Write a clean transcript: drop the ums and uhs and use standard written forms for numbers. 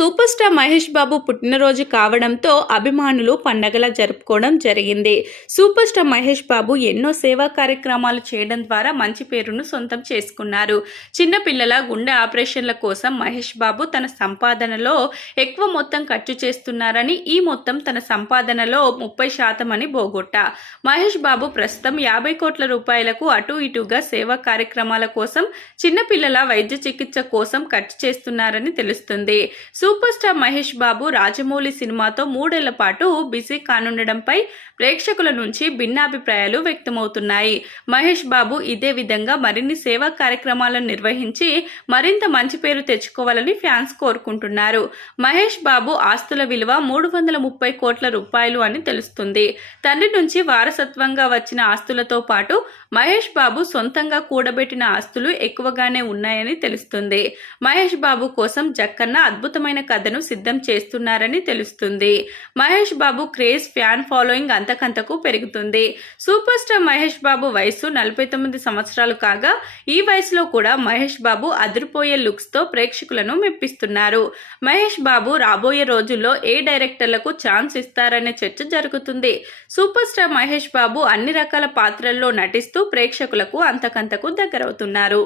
Super star Mahesh Babu పుట్టినరోజు కావడంతో అభిమానులు పండగలా జరుపుకోవడం జరిగింది. సూపర్ స్టార్ మహేష్ బాబు ఎన్నో సేవా కార్యక్రమాలు చేయడం ద్వారా మంచి పేరును సొంతం చేసుకున్నారు. చిన్నపిల్లల గుండె ఆపరేషన్ల కోసం మహేష్ బాబు తన సంపాదనలో ఎక్కువ మొత్తం ఖర్చు చేస్తున్నారని, ఈ మొత్తం తన సంపాదనలో 30% అని బోగొట్టా. మహేష్ బాబు ప్రస్తుతం 50 కోట్ల రూపాయలకు అటు ఇటుగా సేవా కార్యక్రమాల కోసం, చిన్నపిల్లల వైద్య చికిత్స కోసం ఖర్చు చేస్తున్నారని తెలుస్తుంది. సూపర్ స్టార్ మహేష్ బాబు రాజమౌళి సినిమాతో 3 ఏళ్ల పాటు బిజీ కానుండడంపై ప్రేక్షకుల నుంచి భిన్నాభిప్రాయాలు వ్యక్తమవుతున్నాయి. మహేష్ బాబు ఇదే విధంగా మరిన్ని సేవా కార్యక్రమాలను నిర్వహించి మరింత మంచి పేరు తెచ్చుకోవాలని ఫ్యాన్స్ కోరుకుంటున్నారు. మహేష్ బాబు ఆస్తుల విలువ 330 కోట్ల రూపాయలు అని తెలుస్తుంది. తండ్రి నుంచి వారసత్వంగా వచ్చిన ఆస్తులతో పాటు మహేష్ బాబు సొంతంగా కూడబెట్టిన ఆస్తులు ఎక్కువగానే ఉన్నాయని తెలుస్తుంది. మహేష్ బాబు కోసం జక్కన్న అద్భుతమైన కథను సిద్ధం చేస్తున్నారని తెలుస్తుంది. Mahesh Babu craze, fan following అంతకంతకు పెరుగుతుంది. సూపర్ స్టార్ మహేష్ బాబు వయసు 49 సంవత్సరాలు కాగా, ఈ వయసులో కూడా మహేష్ బాబు అదిరిపోయే లుక్స్ తో ప్రేక్షకులను మెప్పిస్తున్నారు. మహేష్ బాబు రాబోయే రోజుల్లో ఏ డైరెక్టర్లకు ఛాన్స్ ఇస్తారనే చర్చ జరుగుతుంది. సూపర్ స్టార్ మహేష్ బాబు అన్ని రకాల పాత్రల్లో నటిస్తూ ప్రేక్షకులకు అంతకంతకు దగ్గరవుతున్నారు.